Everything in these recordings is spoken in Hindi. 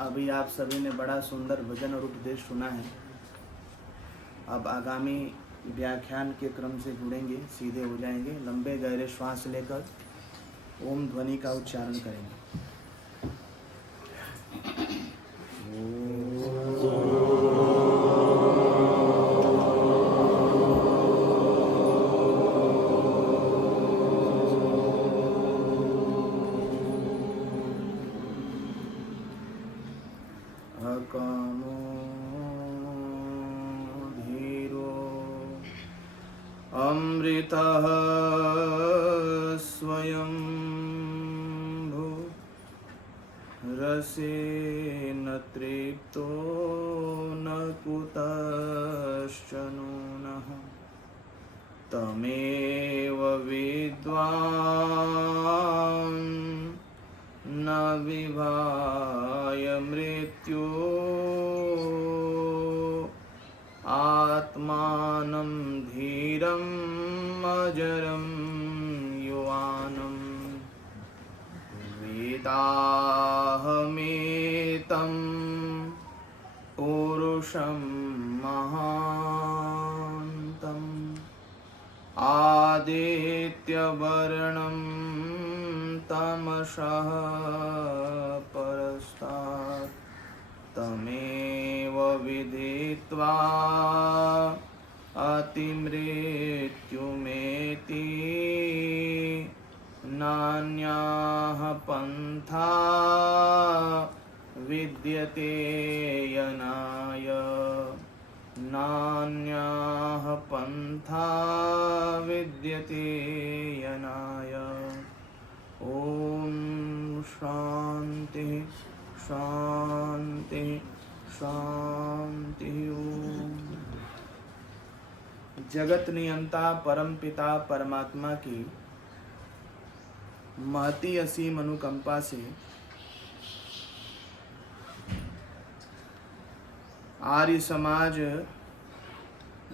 अभी आप सभी ने बड़ा सुंदर भजन और उपदेश सुना है। अब आगामी व्याख्यान के क्रम से जुड़ेंगे, सीधे हो जाएंगे। लंबे गहरे श्वास लेकर ओम ध्वनि का उच्चारण करेंगे। अकामो धीरो अमृतः स्वयं भू रसेन तृप्तो न कुतश्चन नः तमेव विद्वान् न विभाय मृत्यु आत्मानं धीरं अजरं युवानं वेदाहमेतं पुरुषं महान्तम् आदित्यवर्णं तमसः परस्तात् तमेव विदित्वा अतिमृत्युमेति नान्यः पन्था विद्यते यनाय नान्यः पन्था विद्यते यनाय। ओम शांति शांति शांति। ओम जगत नियंता परम पिता परमात्मा की महती असीम अनुकंपा से आर्य समाज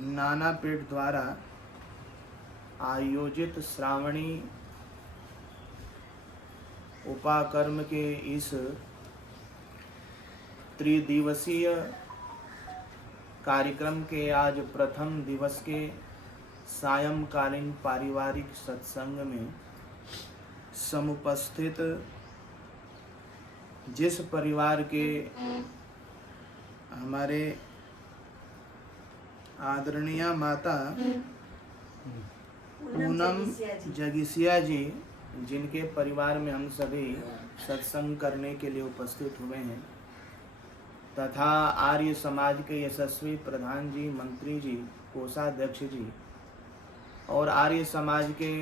नानापीठ द्वारा आयोजित श्रावणी उपाकर्म के इस त्रिदिवसीय कार्यक्रम के आज प्रथम दिवस के सायंकालीन पारिवारिक सत्संग में समुपस्थित जिस परिवार के हमारे आदरणीय माता पूनम जगिसिया जी, जिनके परिवार में हम सभी सत्संग करने के लिए उपस्थित हुए हैं, तथा आर्य समाज के यशस्वी प्रधान जी, मंत्री जी, कोषाध्यक्ष जी और आर्य समाज के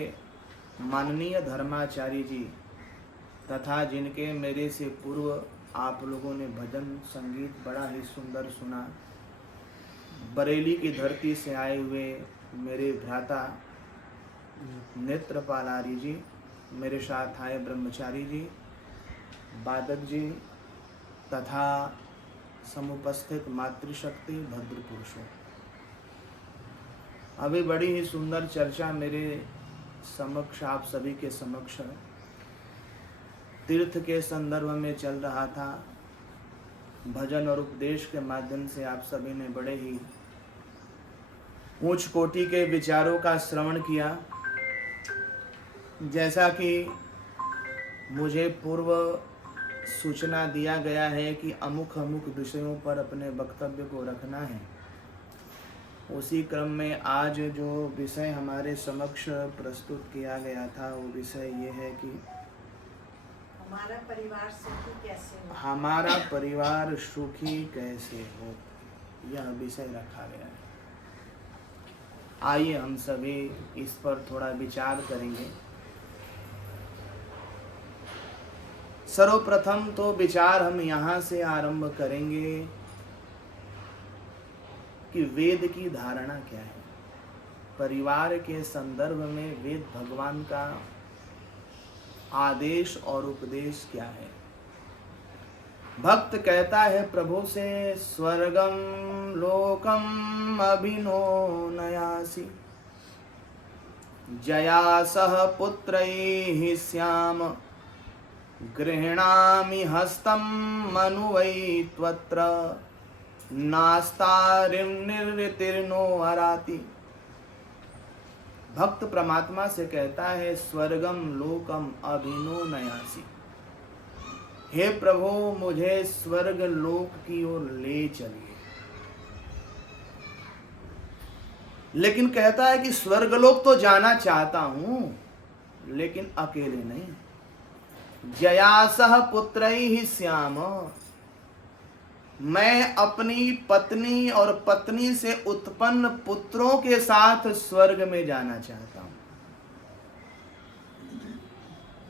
माननीय धर्माचार्य जी, तथा जिनके मेरे से पूर्व आप लोगों ने भजन संगीत बड़ा ही सुंदर सुना, बरेली की धरती से आए हुए मेरे भ्राता नेत्रपाल आर्य जी, मेरे साथ आए ब्रह्मचारी जी, बादक जी तथा समुपस्थित मातृशक्ति भद्र पुरुषों। अभी बड़ी ही सुंदर चर्चा मेरे समक्ष, आप सभी के समक्ष तीर्थ के संदर्भ में चल रहा था। भजन और उपदेश के माध्यम से आप सभी ने बड़े ही उच्च कोटि के विचारों का श्रवण किया। जैसा कि मुझे पूर्व सूचना दिया गया है कि अमुक अमुक विषयों पर अपने वक्तव्य को रखना है, उसी क्रम में आज जो विषय हमारे समक्ष प्रस्तुत किया गया था वो विषय ये है कि हमारा परिवार सुखी कैसे हो। हमारा परिवार सुखी कैसे हो, यह विषय रखा गया है। आइए हम सभी इस पर थोड़ा विचार करेंगे। सर्वप्रथम तो विचार हम यहाँ से आरंभ करेंगे कि वेद की धारणा क्या है। परिवार के संदर्भ में वेद भगवान का आदेश और उपदेश क्या है। भक्त कहता है प्रभु से, स्वर्गम लोकम अभिनो नयासि जया सह पुत्रैः श्याम गृह्णामि हस्तं मनु वै त्वत्र नास्तारिं निर्वृतिर्नो हराति। भक्त परमात्मा से कहता है स्वर्गम लोकम अभिनो नयासी, हे प्रभु मुझे स्वर्ग लोक की ओर ले चलिए। लेकिन कहता है कि स्वर्गलोक तो जाना चाहता हूं लेकिन अकेले नहीं, जया सह पुत्रैः श्याम, मैं अपनी पत्नी और पत्नी से उत्पन्न पुत्रों के साथ स्वर्ग में जाना चाहता हूं।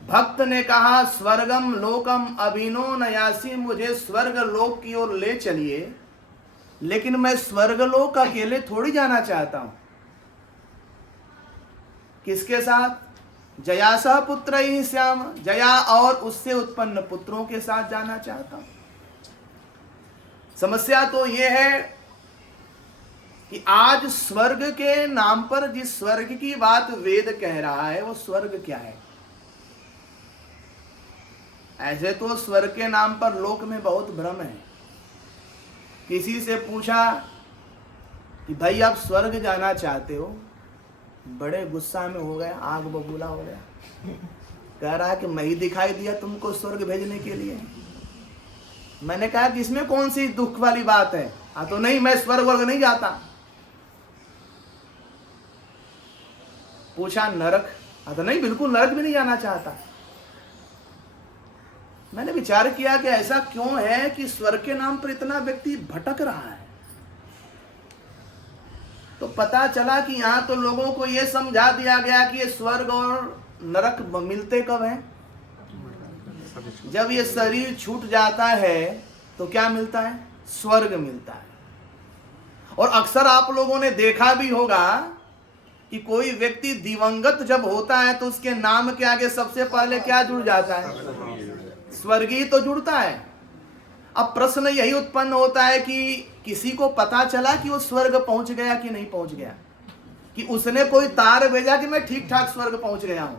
भक्त ने कहा स्वर्गम लोकम अभिनो नयासी, मुझे स्वर्ग लोक की ओर ले चलिए, लेकिन मैं स्वर्गलोक अकेले थोड़ी जाना चाहता हूं। किसके साथ? जया सह पुत्र ही श्याम, जया और उससे उत्पन्न पुत्रों के साथ जाना चाहता हूं। समस्या तो यह है कि आज स्वर्ग के नाम पर जिस स्वर्ग की बात वेद कह रहा है वो स्वर्ग क्या है? ऐसे तो स्वर्ग के नाम पर लोक में बहुत भ्रम है। किसी से पूछा कि भाई आप स्वर्ग जाना चाहते हो, बड़े गुस्सा में हो गया, आग बबूला हो गया, कह रहा है कि मैं ही दिखाई दिया तुमको स्वर्ग भेजने के लिए। मैंने कहा कि इसमें कौन सी दुख वाली बात है? हाँ तो नहीं, मैं स्वर्ग वर्ग नहीं जाता। पूछा नरक? हाँ तो नहीं, बिल्कुल नरक भी नहीं जाना चाहता। मैंने विचार किया कि ऐसा क्यों है कि स्वर्ग के नाम पर इतना व्यक्ति भटक रहा है। तो पता चला कि यहां तो लोगों को यह समझा दिया गया कि ये स्वर्ग और नरक मिलते कब हैं? जब ये शरीर छूट जाता है तो क्या मिलता है? स्वर्ग मिलता है। और अक्सर आप लोगों ने देखा भी होगा कि कोई व्यक्ति दिवंगत जब होता है तो उसके नाम के आगे सबसे पहले क्या जुड़ जाता है? स्वर्गीय तो जुड़ता है। अब प्रश्न यही उत्पन्न होता है कि किसी को पता चला कि वो स्वर्ग पहुंच गया कि नहीं पहुंच गया, कि उसने कोई तार भेजा कि मैं ठीक ठाक स्वर्ग पहुंच गया हूं,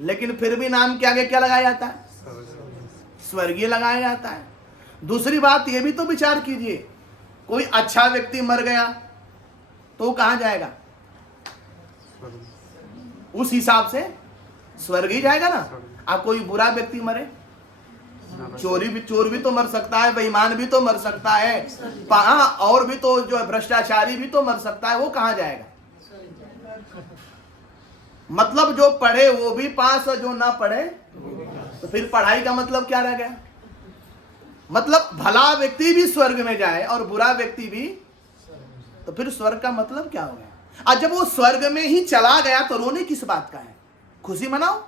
लेकिन फिर भी नाम के आगे क्या लगाया जाता है? स्वर्गीय लगाया जाता है। दूसरी बात ये भी तो विचार कीजिए, कोई अच्छा व्यक्ति मर गया तो कहां जाएगा? उस हिसाब से स्वर्ग ही जाएगा ना। अब कोई बुरा व्यक्ति मरे, चोर भी तो मर सकता है, बेईमान भी तो मर सकता है, और भी तो जो भ्रष्टाचारी भी तो मर सकता है, वो कहां जाएगा? मतलब जो पढ़े वो भी पास और जो ना पढ़े तो फिर पढ़ाई का मतलब क्या रह गया? मतलब भला व्यक्ति भी स्वर्ग में जाए और बुरा व्यक्ति भी, तो फिर स्वर्ग का मतलब क्या हो गया? और जब वो स्वर्ग में ही चला गया तो रोने किस बात का है? खुशी मनाओ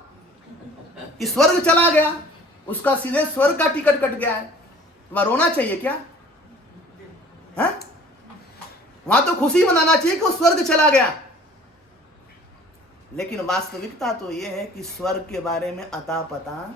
कि स्वर्ग चला गया, उसका सीधे स्वर्ग का टिकट कट गया है, वहां रोना चाहिए क्या? है? वहां तो खुशी मनाना चाहिए कि वो स्वर्ग चला गया। लेकिन वास्तविकता तो यह है कि स्वर्ग के बारे में अता पता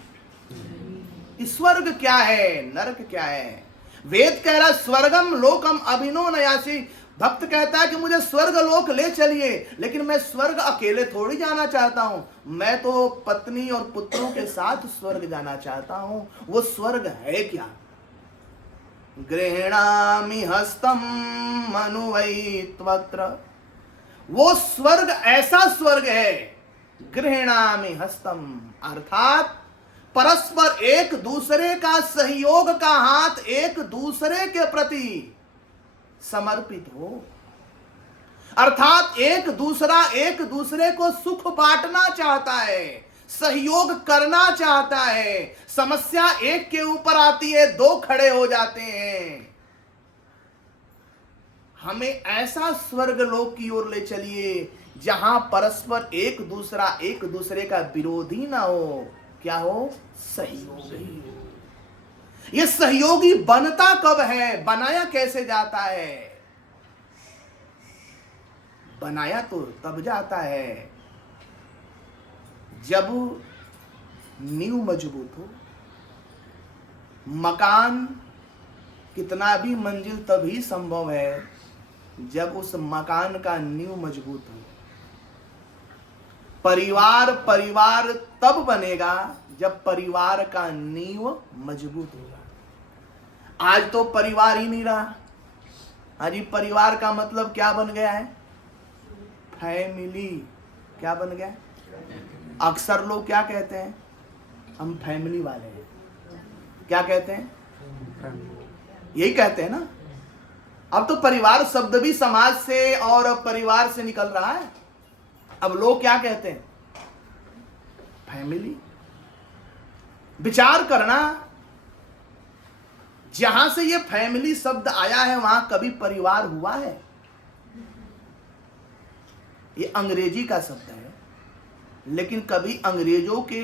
कि स्वर्ग क्या है, नरक क्या है। वेद कह रहा स्वर्गम लोकम अभिनो नयासी। भक्त कहता है कि मुझे स्वर्ग लोक ले चलिए, लेकिन मैं स्वर्ग अकेले थोड़ी जाना चाहता हूं, मैं तो पत्नी और पुत्रों के साथ स्वर्ग जाना चाहता हूं। वो स्वर्ग है क्या? गृह्णामि हस्तम मनु वै त्वत्र, वो स्वर्ग ऐसा स्वर्ग है। गृह्णामि हस्तम अर्थात परस्पर एक दूसरे का सहयोग का हाथ एक दूसरे के प्रति समर्पित हो, अर्थात एक दूसरे को सुख बांटना चाहता है, सहयोग करना चाहता है। समस्या एक के ऊपर आती है, दो खड़े हो जाते हैं। हमें ऐसा स्वर्ग लोक की ओर ले चलिए जहां परस्पर एक दूसरे का विरोधी ना हो। क्या हो? सहयोगी। ये सहयोगी बनता कब है? बनाया कैसे जाता है? बनाया तो तब जाता है जब नींव मजबूत हो। मकान कितना भी मंजिल तभी संभव है जब उस मकान का नींव मजबूत हो। परिवार तब बनेगा जब परिवार का नींव मजबूत होगा। आज तो परिवार ही नहीं रहा। आज परिवार का मतलब क्या बन गया है? फैमिली। क्या बन गया? अक्सर लोग क्या कहते हैं? हम फैमिली वाले हैं। क्या कहते हैं? यही कहते हैं ना। अब तो परिवार शब्द भी समाज से और परिवार से निकल रहा है। अब लोग क्या कहते हैं? फैमिली। विचार करना, जहां से ये फैमिली शब्द आया है वहां कभी परिवार हुआ है? ये अंग्रेजी का शब्द है, लेकिन कभी अंग्रेजों के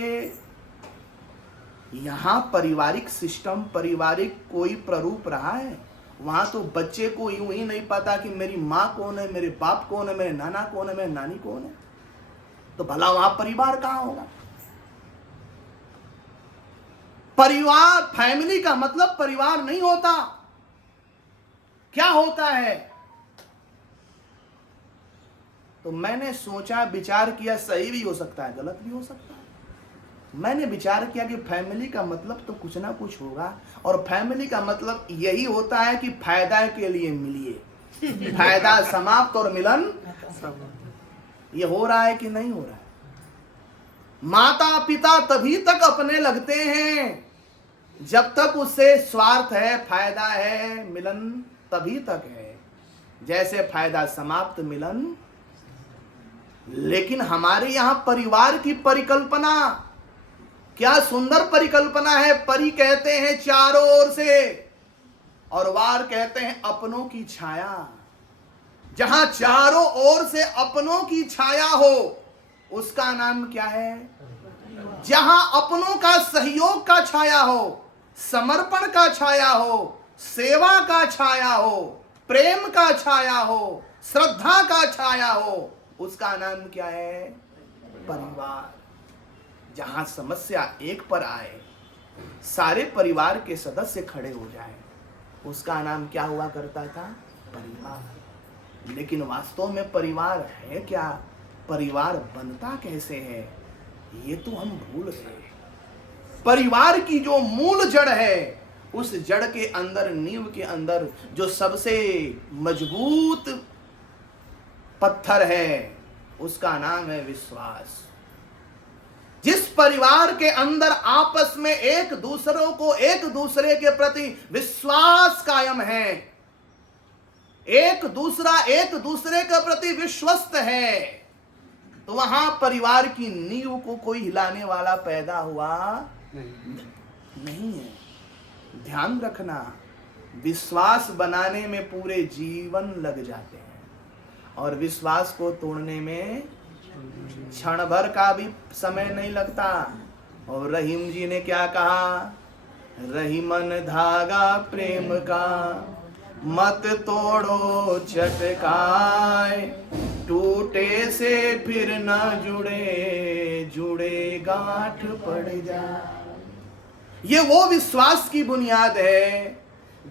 यहां पारिवारिक सिस्टम, पारिवारिक कोई प्रारूप रहा है? वहां तो बच्चे को यूं ही नहीं पता कि मेरी माँ कौन है, मेरे बाप कौन है, मेरे नाना कौन है, मेरी नानी कौन है। तो भला वहां परिवार कहां होगा? परिवार, फैमिली का मतलब परिवार नहीं होता। क्या होता है? तो मैंने सोचा, विचार किया, सही भी हो सकता है, गलत भी हो सकता है। मैंने विचार किया कि फैमिली का मतलब तो कुछ ना कुछ होगा, और फैमिली का मतलब यही होता है कि फायदा के लिए मिलिए। फायदा समाप्त और मिलन ये हो रहा है कि नहीं हो रहा है? माता पिता तभी तक अपने लगते हैं जब तक उससे स्वार्थ है, फायदा है, मिलन तभी तक है। जैसे फायदा समाप्त, मिलन। लेकिन हमारे यहां परिवार की परिकल्पना, क्या सुंदर परिकल्पना है। परि कहते हैं चारों ओर से, और वार कहते हैं अपनों की छाया। जहां चारों ओर से अपनों की छाया हो उसका नाम क्या है? जहां अपनों का सहयोग का छाया हो, समर्पण का छाया हो, सेवा का छाया हो, प्रेम का छाया हो, श्रद्धा का छाया हो, उसका नाम क्या है? परिवार। जहां समस्या एक पर आए, सारे परिवार के सदस्य खड़े हो जाए, उसका नाम क्या हुआ करता था? परिवार। लेकिन वास्तव में परिवार है क्या? परिवार बनता कैसे है? ये तो हम भूल गए। परिवार की जो मूल जड़ है, उस जड़ के अंदर, नींव के अंदर जो सबसे मजबूत पत्थर है, उसका नाम है विश्वास। जिस परिवार के अंदर आपस में एक दूसरे के प्रति विश्वास कायम है, एक दूसरे के प्रति विश्वस्त है, तो वहां परिवार की नींव को कोई हिलाने वाला पैदा हुआ नहीं है। ध्यान रखना, विश्वास बनाने में पूरे जीवन लग जाते हैं, और विश्वास को तोड़ने में क्षण भर का भी समय नहीं लगता। और रहीम जी ने क्या कहा? रहीमन धागा प्रेम का, मत तोड़ो चटकाए, टूटे से फिर न जुड़े गांठ पड़ जाए। ये वो विश्वास की बुनियाद है।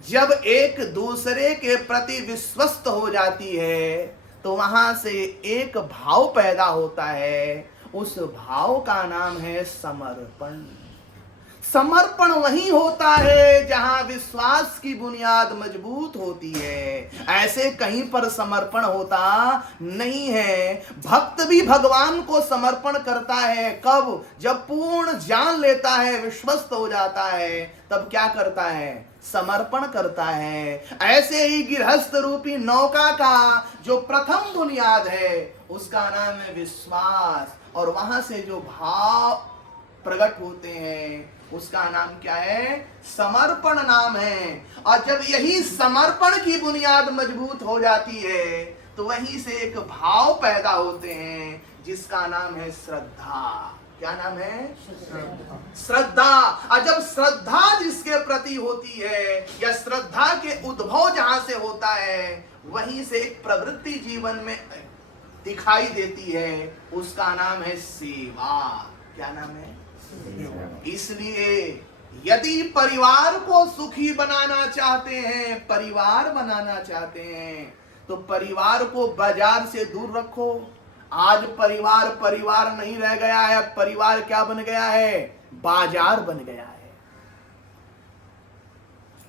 जब एक दूसरे के प्रति विश्वस्त हो जाती है तो वहां से एक भाव पैदा होता है। उस भाव का नाम है समर्पण। समर्पण वही होता है जहां विश्वास की बुनियाद मजबूत होती है। ऐसे कहीं पर समर्पण होता नहीं है। भक्त भी भगवान को समर्पण करता है कब? जब पूर्ण जान लेता है, विश्वस्त हो जाता है, तब क्या करता है? समर्पण करता है। ऐसे ही गृहस्थ रूपी नौका का जो प्रथम बुनियाद है उसका नाम है विश्वास, और वहां से जो भाव प्रकट होते हैं उसका नाम क्या है? समर्पण नाम है। और जब यही समर्पण की बुनियाद मजबूत हो जाती है तो वहीं से एक भाव पैदा होते हैं जिसका नाम है श्रद्धा। क्या नाम है? श्रद्धा। और जब श्रद्धा जिसके प्रति होती है, या श्रद्धा के उद्भव जहां से होता है, वहीं से एक प्रवृत्ति जीवन में दिखाई देती है, उसका नाम है सेवा। क्या नाम है? इसलिए यदि परिवार को सुखी बनाना चाहते हैं, परिवार बनाना चाहते हैं, तो परिवार को बाजार से दूर रखो, आज परिवार परिवार नहीं रह गया है, परिवार क्या बन गया है? बाजार बन गया है।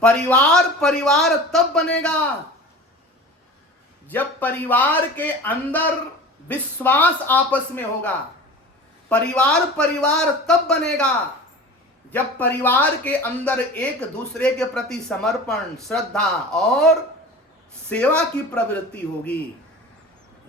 परिवार परिवार तब बनेगा जब परिवार के अंदर विश्वास आपस में होगा। परिवार परिवार तब बनेगा जब परिवार के अंदर एक दूसरे के प्रति समर्पण, श्रद्धा और सेवा की प्रवृत्ति होगी।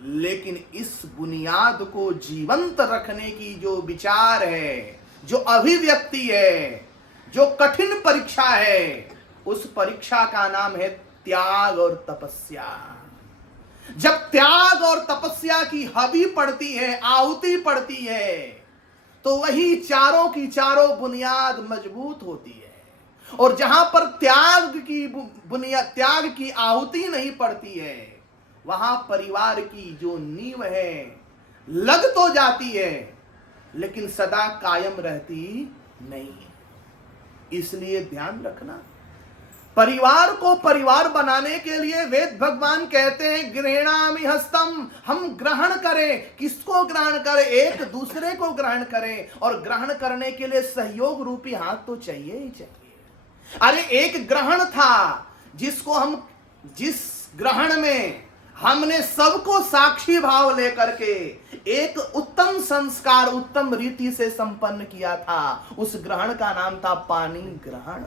लेकिन इस बुनियाद को जीवंत रखने की जो विचार है, जो अभिव्यक्ति है, जो कठिन परीक्षा है, उस परीक्षा का नाम है त्याग और तपस्या। जब त्याग और तपस्या की हबी पड़ती है, आहुति पड़ती है, तो वही चारों की चारों बुनियाद मजबूत होती है। और जहां पर त्याग की आहुति नहीं पड़ती है, वहां परिवार की जो नींव है लग तो जाती है, लेकिन सदा कायम रहती नहीं है। इसलिए ध्यान रखना, परिवार को परिवार बनाने के लिए वेद भगवान कहते हैं गृह्णामि हस्तम, हम ग्रहण करें। किसको ग्रहण करें? एक दूसरे को ग्रहण करें। और ग्रहण करने के लिए सहयोग रूपी हाथ तो चाहिए ही चाहिए। अरे एक ग्रहण था जिस ग्रहण में हमने सबको साक्षी भाव लेकर के एक उत्तम संस्कार, उत्तम रीति से संपन्न किया था, उस ग्रहण का नाम था पानी ग्रहण।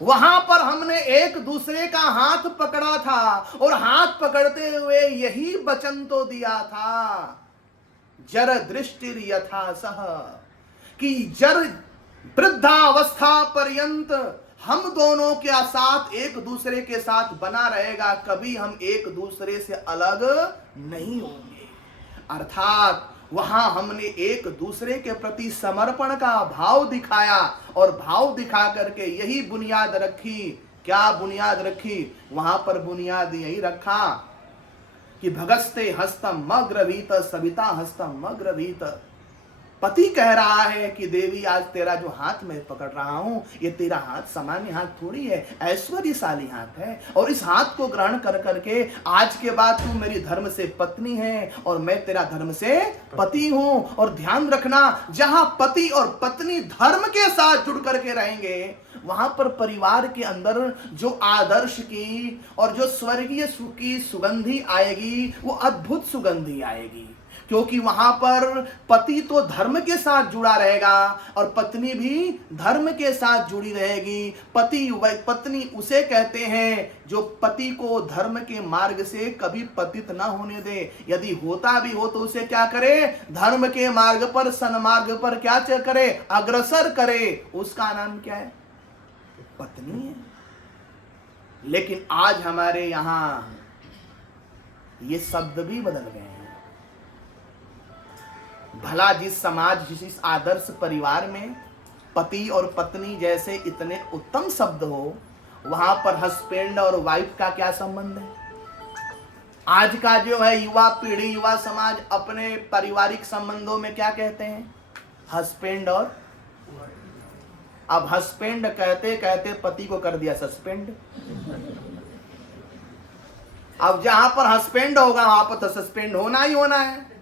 वहां पर हमने एक दूसरे का हाथ पकड़ा था और हाथ पकड़ते हुए यही वचन तो दिया था, जर दृष्टिर यथा सह, कि जर वृद्धावस्था पर्यंत हम दोनों के साथ एक दूसरे के साथ बना रहेगा, कभी हम एक दूसरे से अलग नहीं होंगे। अर्थात वहां हमने एक दूसरे के प्रति समर्पण का भाव दिखाया और भाव दिखा करके यही बुनियाद रखी। क्या बुनियाद रखी? वहां पर बुनियाद यही रखा कि भगस्ते हस्तम मग्रवीत सविता हस्तम मग्रवीत। पति कह रहा है कि देवी आज तेरा जो हाथ मैं पकड़ रहा हूं, ये तेरा हाथ सामान्य हाथ थोड़ी है, ऐश्वर्यशाली हाथ है। और इस हाथ को ग्रहण कर करके आज के बाद तू मेरी धर्म से पत्नी है और मैं तेरा धर्म से पति हूं। और ध्यान रखना, जहां पति और पत्नी धर्म के साथ जुड़ करके रहेंगे, वहां पर परिवार के अंदर जो आदर्श की और जो स्वर्गीय सुख की सुगंधी आएगी, वो अद्भुत सुगंधी आएगी। क्योंकि वहां पर पति तो धर्म के साथ जुड़ा रहेगा और पत्नी भी धर्म के साथ जुड़ी रहेगी। पत्नी उसे कहते हैं जो पति को धर्म के मार्ग से कभी पतित ना होने दे। यदि होता भी हो तो उसे क्या करे? धर्म के मार्ग पर, सन्मार्ग पर क्या करे? अग्रसर करे। उसका नाम क्या है? पत्नी है। लेकिन आज हमारे यहां ये शब्द भी बदल गए हैं। भला जिस समाज, जिस आदर्श परिवार में पति और पत्नी जैसे इतने उत्तम शब्द हो, वहां पर हस्बैंड और वाइफ का क्या संबंध है? आज का जो है युवा पीढ़ी, युवा समाज अपने पारिवारिक संबंधों में क्या कहते हैं? हस्बैंड और। अब हस्बैंड कहते कहते पति को कर दिया सस्पेंड। अब जहां पर हस्बैंड होगा वहां पर तो सस्पेंड होना ही होना है।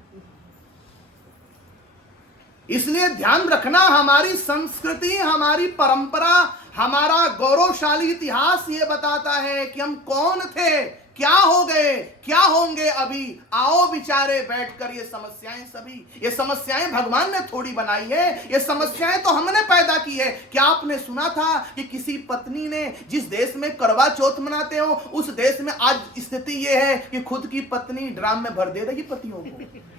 इसलिए ध्यान रखना, हमारी संस्कृति, हमारी परंपरा, हमारा गौरवशाली इतिहास ये बताता है कि हम कौन थे, क्या हो गए, क्या होंगे अभी। आओ विचारे बैठकर ये समस्याएं भगवान ने थोड़ी बनाई है, ये समस्याएं तो हमने पैदा की है। क्या आपने सुना था कि किसी पत्नी ने, जिस देश में करवा चौथ मनाते हो, उस देश में आज स्थिति ये है कि खुद की पत्नी ड्राम में भर दे रही पतियों को।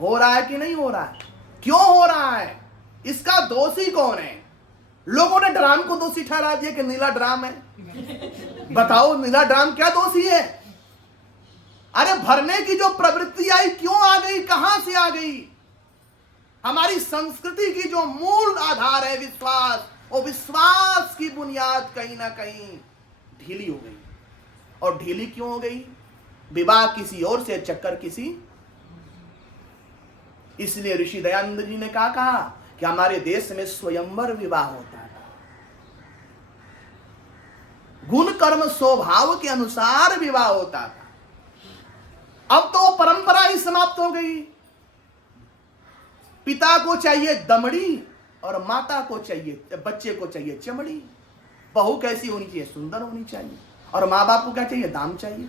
हो रहा है कि नहीं हो रहा है? क्यों हो रहा है? इसका दोषी कौन है? लोगों ने ड्राम को दोषी ठहरा दिया कि नीला ड्राम है। बताओ नीला ड्राम क्या दोषी है? अरे भरने की जो प्रवृत्ति आई क्यों आ गई, कहां से आ गई? हमारी संस्कृति की जो मूल आधार है विश्वास, वो विश्वास की बुनियाद कहीं ना कहीं ढीली हो गई। और ढीली क्यों हो गई? विवाह किसी और से, चक्कर किसी। इसलिए ऋषि दयानंद जी ने कहा कि हमारे देश में स्वयंवर विवाह होता है, गुण कर्म स्वभाव के अनुसार विवाह होता था। अब तो वो परंपरा ही समाप्त हो गई। पिता को चाहिए दमड़ी और माता को चाहिए, बच्चे को चाहिए चमड़ी। बहू कैसी होनी चाहिए? सुंदर होनी चाहिए। और माँ बाप को क्या चाहिए? दाम चाहिए।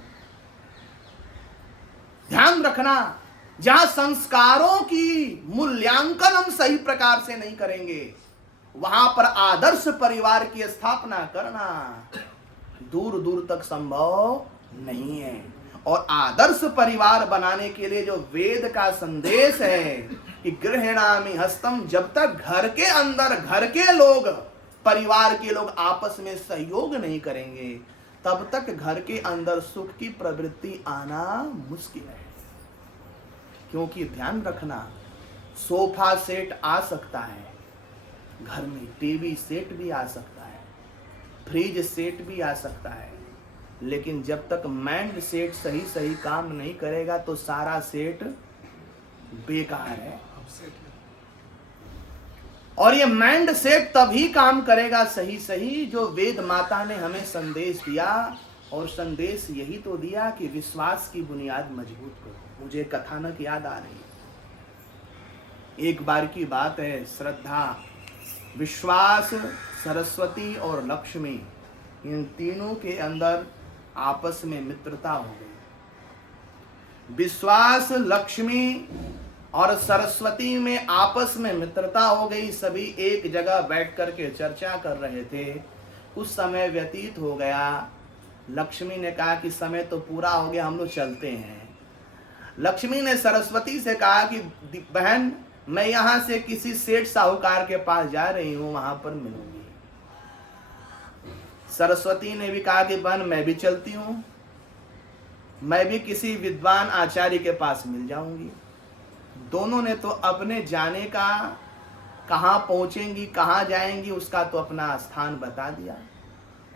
ध्यान रखना, जहां संस्कारों की मूल्यांकन हम सही प्रकार से नहीं करेंगे, वहां पर आदर्श परिवार की स्थापना करना दूर दूर तक संभव नहीं है। और आदर्श परिवार बनाने के लिए जो वेद का संदेश है कि गृहणामि हस्तम, जब तक घर के अंदर घर के लोग, परिवार के लोग आपस में सहयोग नहीं करेंगे, तब तक घर के अंदर सुख की प्रवृत्ति आना मुश्किल है। क्योंकि ध्यान रखना, सोफा सेट आ सकता है घर में, टीवी सेट भी आ सकता है, फ्रिज सेट भी आ सकता है, लेकिन जब तक माइंड सेट सही सही काम नहीं करेगा तो सारा सेट बेकार है। और ये माइंड सेट तभी काम करेगा सही सही जो वेद माता ने हमें संदेश दिया, और संदेश यही तो दिया कि विश्वास की बुनियाद मजबूत करो। मुझे कथानक याद आ रही है। एक बार की बात है, श्रद्धा, विश्वास, सरस्वती और लक्ष्मी, इन तीनों के अंदर आपस में मित्रता हो गई। विश्वास, लक्ष्मी और सरस्वती में आपस में मित्रता हो गई। सभी एक जगह बैठ कर के चर्चा कर रहे थे। कुछ समय व्यतीत हो गया। लक्ष्मी ने कहा कि समय तो पूरा हो गया, हम लोग चलते हैं। लक्ष्मी ने सरस्वती से कहा कि बहन, मैं यहाँ से किसी सेठ साहूकार के पास जा रही हूँ, वहां पर मिलूंगी। सरस्वती ने भी कहा कि बहन, मैं भी चलती हूँ, मैं भी किसी विद्वान आचार्य के पास मिल जाऊंगी। दोनों ने तो अपने जाने का, कहाँ पहुंचेंगी, कहाँ जाएंगी, उसका तो अपना स्थान बता दिया।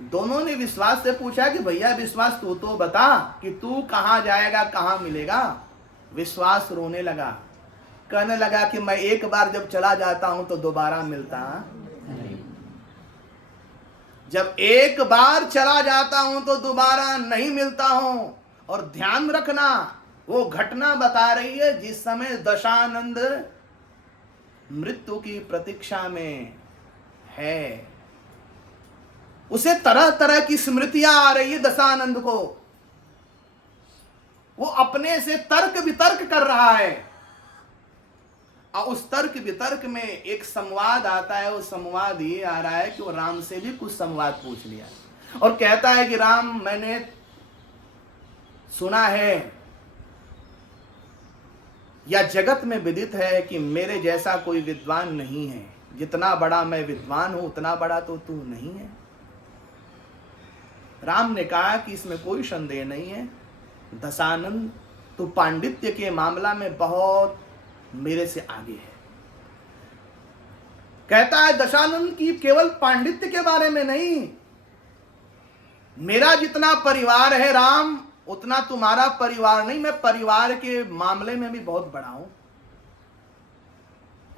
दोनों ने विश्वास से पूछा कि भैया विश्वास, तू तो बता कि तू कहाँ जाएगा, कहाँ मिलेगा। विश्वास रोने लगा, कहने लगा कि मैं एक बार जब चला जाता हूं तो दोबारा मिलता नहीं। जब एक बार चला जाता हूं तो दोबारा नहीं मिलता हूं। और ध्यान रखना, वो घटना बता रही है जिस समय दशानंद मृत्यु की प्रतीक्षा में है, उसे तरह तरह की स्मृतियां आ रही है दशानंद को। वो अपने से तर्क वितर्क कर रहा है, और उस तर्क वितर्क में एक संवाद आता है। वो संवाद ये आ रहा है कि वो राम से भी कुछ संवाद पूछ लिया और कहता है कि राम, मैंने सुना है या जगत में विदित है कि मेरे जैसा कोई विद्वान नहीं है। जितना बड़ा मैं विद्वान हूं उतना बड़ा तो तू नहीं है। राम ने कहा कि इसमें कोई संदेह नहीं है दशानंद, तू पांडित्य के मामला में बहुत मेरे से आगे है। कहता है दशानंद की केवल पांडित्य के बारे में नहीं, मेरा जितना परिवार है राम, उतना तुम्हारा परिवार नहीं। मैं परिवार के मामले में भी बहुत बड़ा हूं।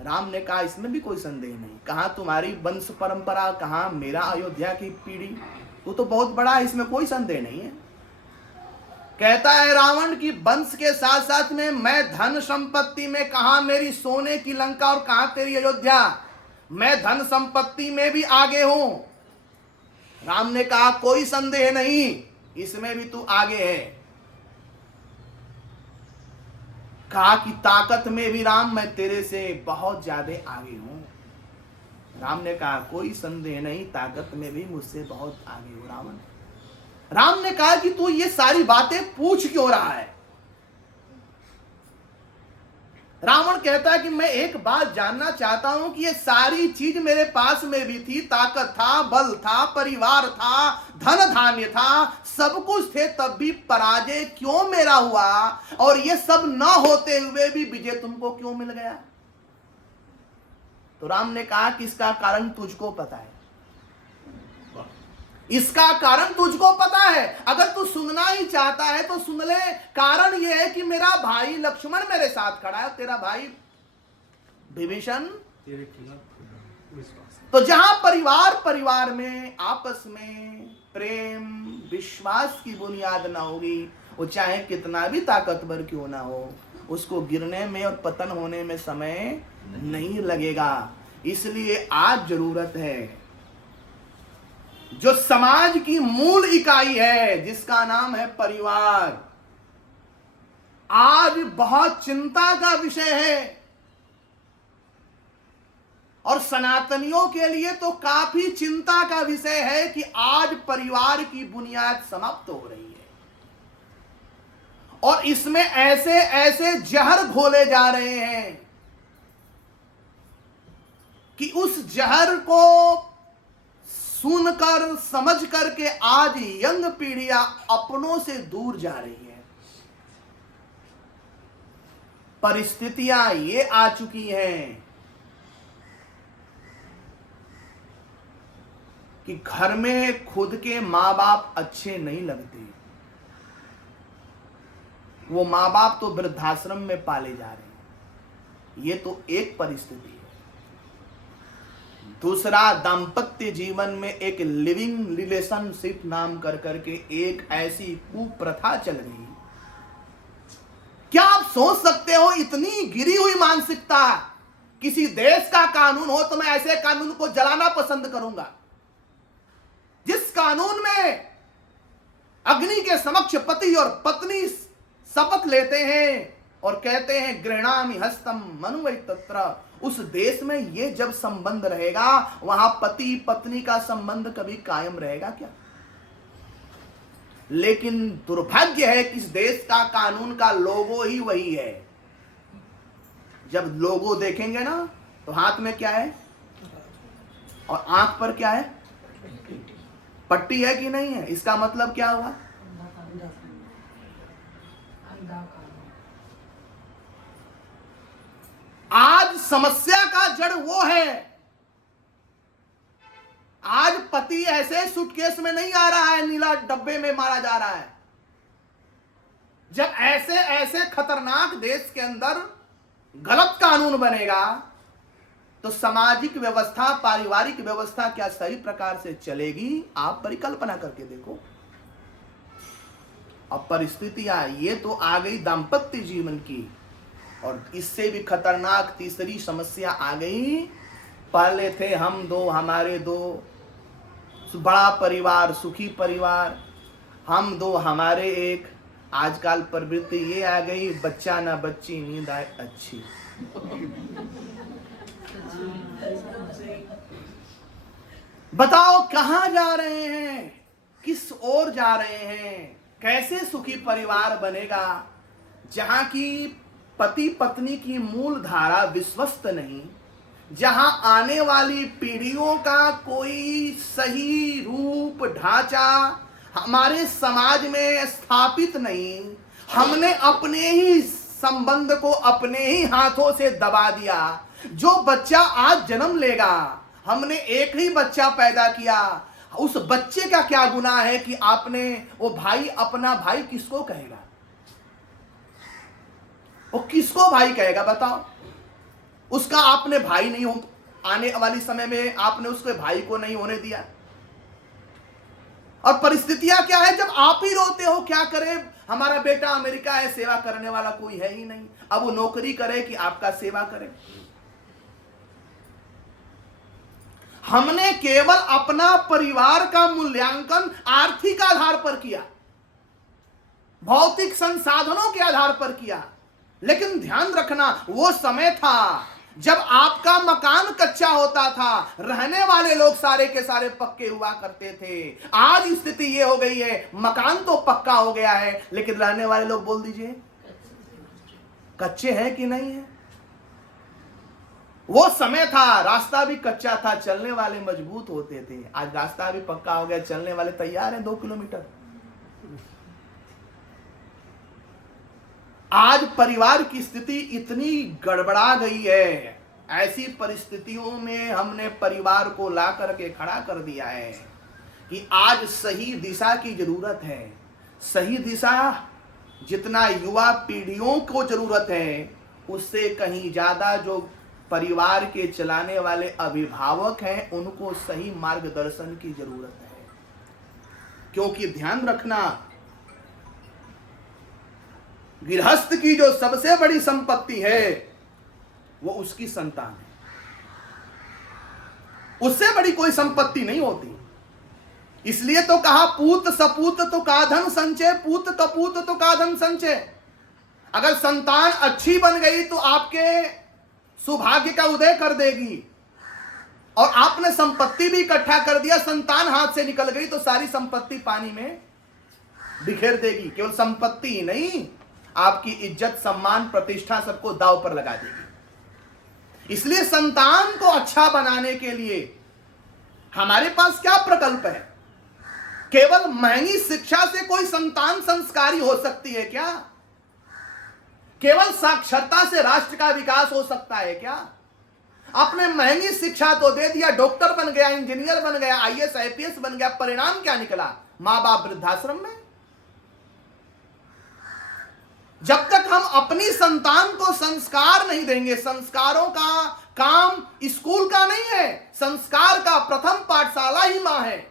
राम ने कहा इसमें भी कोई संदेह नहीं। कहां तुम्हारी वंश परंपरा, कहां मेरा अयोध्या की पीढ़ी, तू तो बहुत बड़ा है, इसमें कोई संदेह नहीं है। कहता है रावण की वंश के साथ साथ में मैं धन संपत्ति में, कहां मेरी सोने की लंका और कहां तेरी अयोध्या, मैं धन संपत्ति में भी आगे हूं। राम ने कहा कोई संदेह नहीं, इसमें भी तू आगे है। कहा कि ताकत में भी राम मैं तेरे से बहुत ज्यादा आगे हूं। राम ने कहा कोई संदेह नहीं, ताकत में भी मुझसे बहुत आगे हो रावण। राम ने कहा कि तू ये सारी बातें पूछ क्यों रहा है। रावण कहता है कि मैं एक बात जानना चाहता हूं कि ये सारी चीज मेरे पास में भी थी, ताकत था, बल था, परिवार था, धन धान्य था, सब कुछ थे, तब भी पराजय क्यों मेरा हुआ, और ये सब न होते हुए भी विजय तुमको क्यों मिल गया। तो राम ने कहा कि इसका कारण तुझको पता है, इसका कारण तुझको पता है। अगर तू सुनना ही चाहता है तो सुन ले। कारण यह है कि मेरा भाई लक्ष्मण मेरे साथ खड़ा है, तेरा भाई विभीषण तेरे खिलाफ विश्वास तो जहां परिवार परिवार में आपस में प्रेम विश्वास की बुनियाद ना होगी, वो चाहे कितना भी ताकतवर क्यों ना हो, उसको गिरने में और पतन होने में समय नहीं लगेगा। इसलिए आज जरूरत है जो समाज की मूल इकाई है जिसका नाम है परिवार, आज बहुत चिंता का विषय है। और सनातनियों के लिए तो काफी चिंता का विषय है कि आज परिवार की बुनियाद समाप्त हो रही है और इसमें ऐसे ऐसे जहर घोले जा रहे हैं कि उस जहर को सुनकर समझ करके आज यंग पीढ़ियां अपनों से दूर जा रही है। परिस्थितियां ये आ चुकी हैं कि घर में खुद के मां बाप अच्छे नहीं लगते, वो मां बाप तो वृद्धाश्रम में पाले जा रहे हैं। ये तो एक परिस्थिति है। दूसरा, दाम्पत्य जीवन में एक लिविंग रिलेशनशिप नाम कर करके एक ऐसी कुप्रथा चल रही है। क्या आप सोच सकते हो इतनी गिरी हुई मानसिकता? किसी देश का कानून हो तो मैं ऐसे कानून को जलाना पसंद करूंगा जिस कानून में अग्नि के समक्ष पति और पत्नी शपथ लेते हैं और कहते हैं गृह्णामि हस्तम मनु वै तत्र। उस देश में ये जब संबंध रहेगा, वहां पति पत्नी का संबंध कभी कायम रहेगा क्या? लेकिन दुर्भाग्य है कि इस देश का कानून का लोगो ही वही है। जब लोगो देखेंगे ना तो हाथ में क्या है और आंख पर क्या है? पट्टी है कि नहीं है? इसका मतलब क्या हुआ? आज समस्या का जड़ वो है। आज पति ऐसे सूटकेस में नहीं आ रहा है, नीला डब्बे में मारा जा रहा है। जब ऐसे ऐसे खतरनाक देश के अंदर गलत कानून बनेगा तो सामाजिक व्यवस्था, पारिवारिक व्यवस्था क्या सही प्रकार से चलेगी? आप परिकल्पना करके देखो। अब परिस्थितियां ये तो आ गई दाम्पत्य जीवन की, और इससे भी खतरनाक तीसरी समस्या आ गई। पहले थे हम दो हमारे दो, बड़ा परिवार सुखी परिवार, हम दो हमारे एक। आजकल प्रवृत्ति ये आ गई, बच्चा ना बच्ची नींद आए अच्छी। बताओ कहां जा रहे हैं, किस ओर जा रहे हैं? कैसे सुखी परिवार बनेगा जहां की पति पत्नी की मूल धारा विश्वस्त नहीं, जहां आने वाली पीढ़ियों का कोई सही रूप ढांचा हमारे समाज में स्थापित नहीं। हमने अपने ही संबंध को अपने ही हाथों से दबा दिया। जो बच्चा आज जन्म लेगा, हमने एक ही बच्चा पैदा किया, उस बच्चे का क्या गुनाह है कि आपने वो भाई, अपना भाई किसको कहेगा? वो किसको भाई कहेगा बताओ? उसका आपने भाई नहीं हो, आने वाली समय में आपने उसके भाई को नहीं होने दिया। और परिस्थितियां क्या है, जब आप ही रोते हो क्या करे, हमारा बेटा अमेरिका है, सेवा करने वाला कोई है ही नहीं। अब वो नौकरी करे कि आपका सेवा करे? हमने केवल अपना परिवार का मूल्यांकन आर्थिक आधार पर किया, भौतिक संसाधनों के आधार पर किया। लेकिन ध्यान रखना, वो समय था जब आपका मकान कच्चा होता था, रहने वाले लोग सारे के सारे पक्के हुआ करते थे। आज स्थिति ये हो गई है, मकान तो पक्का हो गया है लेकिन रहने वाले लोग बोल दीजिए कच्चे हैं कि नहीं है। वो समय था, रास्ता भी कच्चा था, चलने वाले मजबूत होते थे। आज रास्ता भी पक्का हो गया, चलने वाले तैयार हैं 2 किलोमीटर। आज परिवार की स्थिति इतनी गड़बड़ा गई है, ऐसी परिस्थितियों में हमने परिवार को ला करके खड़ा कर दिया है कि आज सही दिशा की जरूरत है। सही दिशा जितना युवा पीढ़ियों को जरूरत है, उससे कहीं ज्यादा जो परिवार के चलाने वाले अभिभावक हैं, उनको सही मार्गदर्शन की जरूरत है। क्योंकि ध्यान रखना, गृहस्थ की जो सबसे बड़ी संपत्ति है वो उसकी संतान है। उससे बड़ी कोई संपत्ति नहीं होती। इसलिए तो कहा पूत सपूत तो का धन संचय, पूत कपूत तो का धन संचय। अगर संतान अच्छी बन गई तो आपके सौभाग्य का उदय कर देगी, और आपने संपत्ति भी इकट्ठा कर दिया, संतान हाथ से निकल गई तो सारी संपत्ति पानी में बिखेर देगी। केवल संपत्ति ही नहीं, आपकी इज्जत, सम्मान, प्रतिष्ठा सबको दांव पर लगा देगी। इसलिए संतान को अच्छा बनाने के लिए हमारे पास क्या प्रकल्प है? केवल महंगी शिक्षा से कोई संतान संस्कारी हो सकती है क्या? केवल साक्षरता से राष्ट्र का विकास हो सकता है क्या? आपने महंगी शिक्षा तो दे दिया, डॉक्टर बन गया, इंजीनियर बन गया, आईएएस आईपीएस बन गया, परिणाम क्या निकला? मां बाप वृद्धाश्रम में। जब तक हम अपनी संतान को संस्कार नहीं देंगे, संस्कारों का काम स्कूल का नहीं है, संस्कार का प्रथम पाठशाला ही मां है,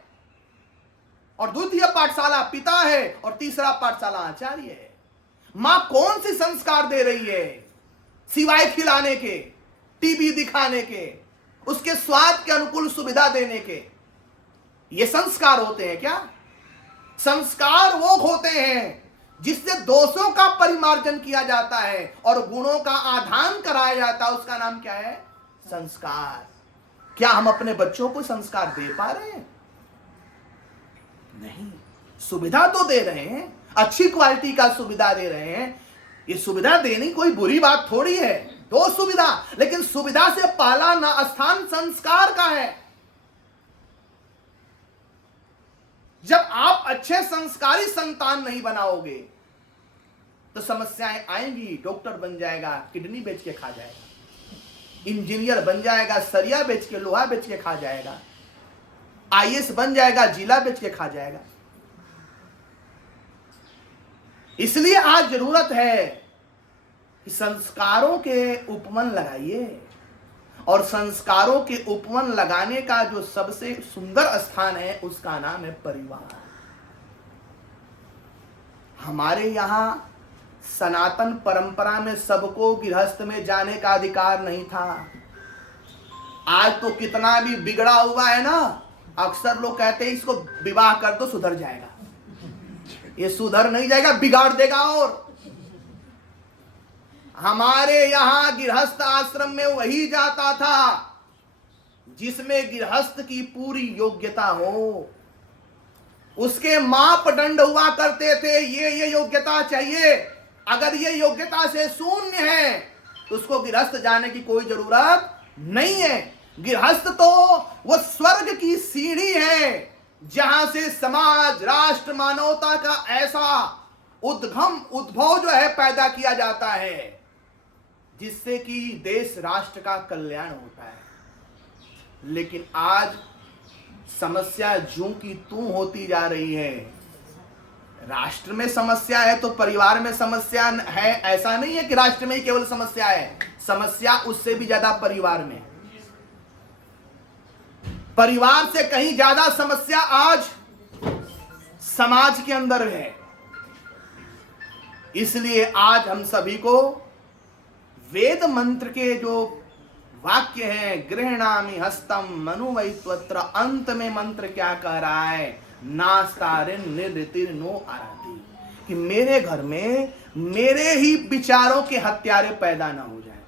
और द्वितीय पाठशाला पिता है, और तीसरा पाठशाला आचार्य है। मां कौन सी संस्कार दे रही है? सिवाय खिलाने के, टीवी दिखाने के, उसके स्वाद के अनुकूल सुविधा देने के, ये संस्कार होते हैं क्या? संस्कार वो होते हैं जिससे दोषों का परिमार्जन किया जाता है और गुणों का आधान कराया जाता है। उसका नाम क्या है? संस्कार। क्या हम अपने बच्चों को संस्कार दे पा रहे हैं? नहीं। सुविधा तो दे रहे हैं, अच्छी क्वालिटी का सुविधा दे रहे हैं। ये सुविधा देनी कोई बुरी बात थोड़ी है, दो सुविधा, लेकिन सुविधा से पहला ना स्थान संस्कार का है। जब आप अच्छे संस्कारी संतान नहीं बनाओगे तो समस्याएं आएंगी। डॉक्टर बन जाएगा, किडनी बेच के खा जाएगा, इंजीनियर बन जाएगा, सरिया बेच के, लोहा बेच के खा जाएगा, आईएएस बन जाएगा, जिला बेच के खा जाएगा। इसलिए आज जरूरत है कि संस्कारों के उपवन लगाइए, और संस्कारों के उपवन लगाने का जो सबसे सुंदर स्थान है उसका नाम है परिवार। हमारे यहां सनातन परंपरा में सबको गृहस्थ में जाने का अधिकार नहीं था। आज तो कितना भी बिगड़ा हुआ है ना, अक्सर लोग कहते हैं इसको विवाह कर दो सुधर जाएगा। ये सुधर नहीं जाएगा, बिगाड़ देगा। और हमारे यहां गृहस्थ आश्रम में वही जाता था जिसमें गृहस्थ की पूरी योग्यता हो। उसके मापदंड हुआ करते थे, ये योग्यता चाहिए। अगर ये योग्यता से शून्य है तो उसको गृहस्थ जाने की कोई जरूरत नहीं है। गृहस्थ तो वो स्वर्ग की सीढ़ी है जहां से समाज, राष्ट्र, मानवता का ऐसा उद्भव जो है पैदा किया जाता है जिससे कि देश राष्ट्र का कल्याण होता है। लेकिन आज समस्या ज्यों की त्यों होती जा रही है। राष्ट्र में समस्या है तो परिवार में समस्या है, ऐसा नहीं है कि राष्ट्र में ही केवल समस्या है। समस्या उससे भी ज्यादा परिवार में। परिवार से कहीं ज्यादा समस्या आज समाज के अंदर है। इसलिए आज हम सभी को वेद मंत्र के जो वाक्य हैं, गृह्णामि हस्तम मनु वै त्वत्र, अंत में मंत्र क्या कह रहा है? नास्तारिन निर्ऋतिर नो आराधी, कि मेरे घर में मेरे ही विचारों के हत्यारे पैदा ना हो जाए।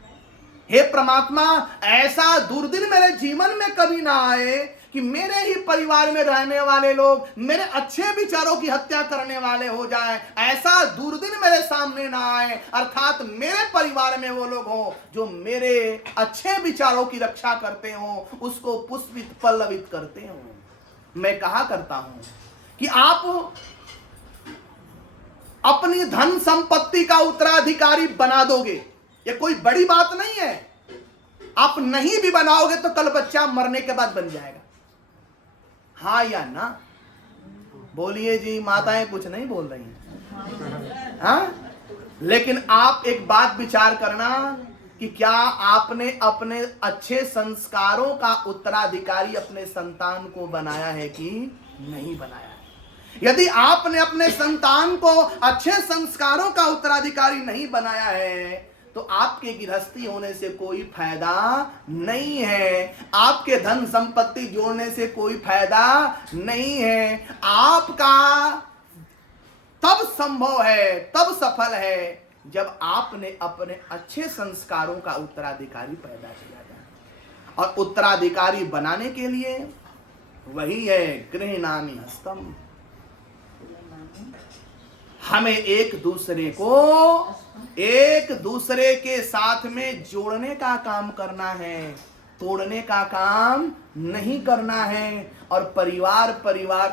हे परमात्मा, ऐसा दुर्दिन मेरे जीवन में कभी ना आए कि मेरे ही परिवार में रहने वाले लोग मेरे अच्छे विचारों की हत्या करने वाले हो जाएं। ऐसा दुर्दिन मेरे सामने ना आए, अर्थात मेरे परिवार में वो लोग हों जो मेरे अच्छे विचारों की रक्षा करते हों, उसको पुष्पित पल्लवित करते हों। मैं कहा करता हूं कि आप अपनी धन संपत्ति का उत्तराधिकारी बना दोगे, ये कोई बड़ी बात नहीं है। आप नहीं भी बनाओगे तो कल बच्चा मरने के बाद बन जाएगा। हाँ या ना? बोलिए जी, माताएं कुछ नहीं बोल रही हैं। हाँ, लेकिन आप एक बात विचार करना कि क्या आपने अपने अच्छे संस्कारों का उत्तराधिकारी अपने संतान को बनाया है कि नहीं बनाया है। यदि आपने अपने संतान को अच्छे संस्कारों का उत्तराधिकारी नहीं बनाया है तो आपके गृहस्थी होने से कोई फायदा नहीं है, आपके धन संपत्ति जोड़ने से कोई फायदा नहीं है। आपका तब संभव है, तब सफल है जब आपने अपने अच्छे संस्कारों का उत्तराधिकारी पैदा किया जाए। और उत्तराधिकारी बनाने के लिए वही है गृह्णामि हस्तम, हमें एक दूसरे के साथ में जोड़ने का काम करना है, तोड़ने का काम नहीं करना है। और परिवार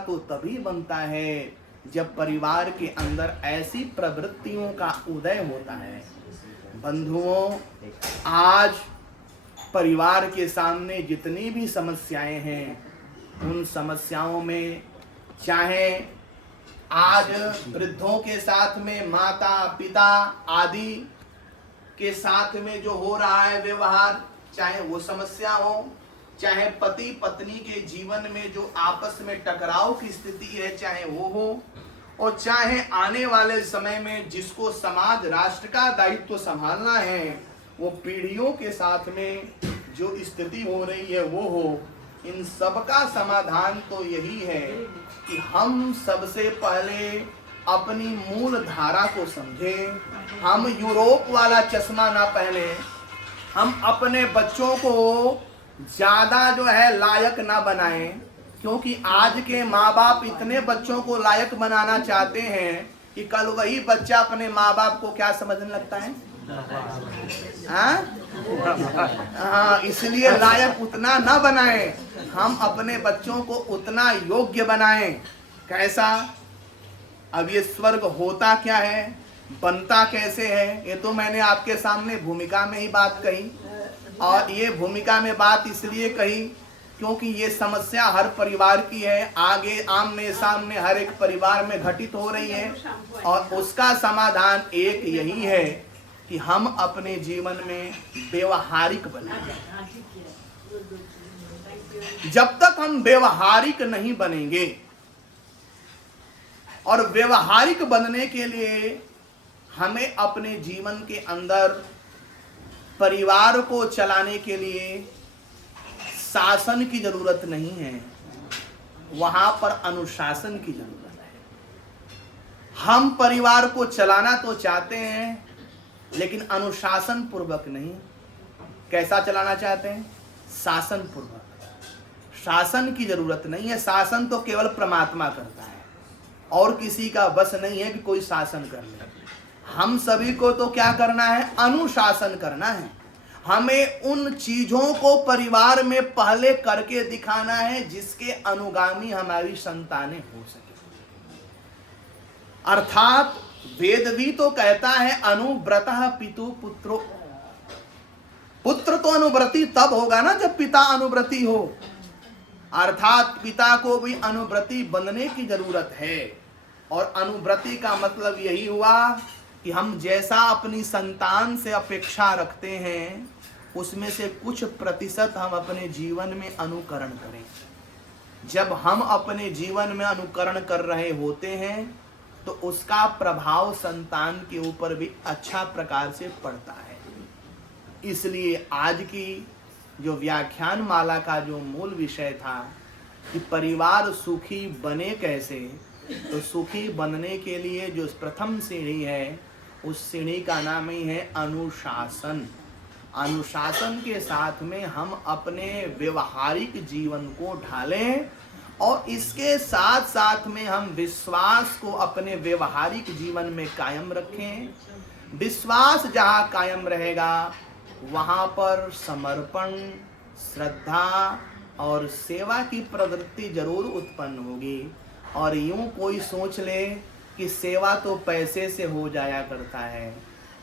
तो तभी बनता है जब परिवार के अंदर ऐसी प्रवृत्तियों का उदय होता है। बंधुओं, आज परिवार के सामने जितनी भी समस्याएं हैं, उन समस्याओं में चाहे आज वृद्धों के साथ में माता पिता आदि के साथ में जो हो रहा है व्यवहार, चाहे वो समस्या हो, चाहे पति पत्नी के जीवन में जो आपस में टकराव की स्थिति है चाहे वो हो, और चाहे आने वाले समय में जिसको समाज राष्ट्र का दायित्व संभालना है, वो पीढ़ियों के साथ में जो स्थिति हो रही है वो हो, इन सब का समाधान तो यही है कि हम सबसे पहले अपनी मूल धारा को समझें। हम यूरोप वाला चश्मा ना पहने, हम अपने बच्चों को ज्यादा जो है लायक ना बनाएं, क्योंकि आज के माँ बाप इतने बच्चों को लायक बनाना चाहते हैं कि कल वही बच्चा अपने माँ बाप को क्या समझने लगता है, हाँ, इसलिए लायक उतना ना बनाएं, हम अपने बच्चों को उतना योग्य बनाएं। कैसा? अब ये स्वर्ग होता क्या है, बनता कैसे है, ये तो मैंने आपके सामने भूमिका में ही बात कही। और ये भूमिका में बात इसलिए कही क्योंकि ये समस्या हर परिवार की है, आगे आमने सामने हर एक परिवार में घटित हो रही है। और उसका समाधान एक यही है कि हम अपने जीवन में व्यवहारिक बनें। जब तक हम व्यवहारिक नहीं बनेंगे, और व्यवहारिक बनने के लिए हमें अपने जीवन के अंदर परिवार को चलाने के लिए शासन की जरूरत नहीं है, वहां पर अनुशासन की जरूरत है। हम परिवार को चलाना तो चाहते हैं लेकिन अनुशासन पूर्वक नहीं। कैसा चलाना चाहते हैं? शासन पूर्वक। शासन की जरूरत नहीं है, शासन तो केवल परमात्मा करता है, और किसी का बस नहीं है कि कोई शासन कर ले। हम सभी को तो क्या करना है? अनुशासन करना है। हमें उन चीजों को परिवार में पहले करके दिखाना है जिसके अनुगामी हमारी संतानें हो सके। अर्थात वेद भी तो कहता है अनुव्रतः पितु पुत्रो, पुत्र तो अनुव्रती तब होगा ना जब पिता अनुव्रती हो। अर्थात पिता को भी अनुव्रती बनने की जरूरत है। और अनुव्रती का मतलब यही हुआ कि हम जैसा अपनी संतान से अपेक्षा रखते हैं उसमें से कुछ प्रतिशत हम अपने जीवन में अनुकरण करें। जब हम अपने जीवन में अनुकरण कर रहे होते हैं तो उसका प्रभाव संतान के ऊपर भी अच्छा प्रकार से पड़ता है। इसलिए आज की जो व्याख्यान माला का जो मूल विषय था कि परिवार सुखी बने कैसे, तो सुखी बनने के लिए जो प्रथम सीढ़ी है उस सीढ़ी का नाम ही है अनुशासन। अनुशासन के साथ में हम अपने व्यवहारिक जीवन को ढालें, और इसके साथ साथ में हम विश्वास को अपने व्यवहारिक जीवन में कायम रखें। विश्वास जहाँ कायम रहेगा वहाँ पर समर्पण, श्रद्धा और सेवा की प्रवृत्ति जरूर उत्पन्न होगी। और यूं कोई सोच ले कि सेवा तो पैसे से हो जाया करता है,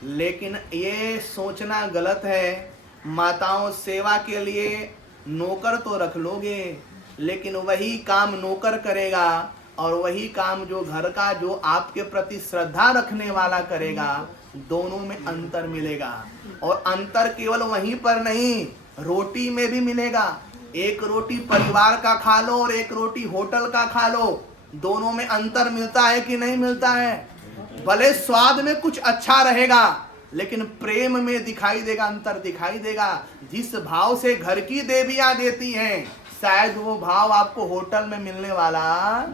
लेकिन ये सोचना गलत है। माताओं, सेवा के लिए नौकर तो रख लोगे, लेकिन वही काम नौकर करेगा और वही काम जो घर का जो आपके प्रति श्रद्धा रखने वाला करेगा दोनों में अंतर मिलेगा। और अंतर केवल वहीं पर नहीं, रोटी में भी मिलेगा। एक रोटी परिवार का खा लो और एक रोटी होटल का खा लो, दोनों में अंतर मिलता है कि नहीं मिलता है? भले स्वाद में कुछ अच्छा रहेगा, लेकिन प्रेम में दिखाई देगा, अंतर दिखाई देगा। जिस भाव से घर की देवियां देती हैं, शायद वो भाव आपको होटल में मिलने वाला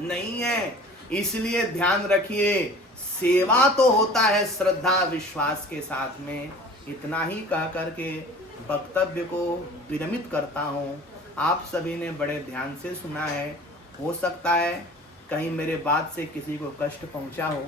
नहीं है। इसलिए ध्यान रखिए, सेवा तो होता है श्रद्धा विश्वास के साथ में। इतना ही कह करके वक्तव्य को विरमित करता हूँ। आप सभी ने बड़े ध्यान से सुना है। हो सकता है कहीं मेरे बात से किसी को कष्ट पहुंचा हो।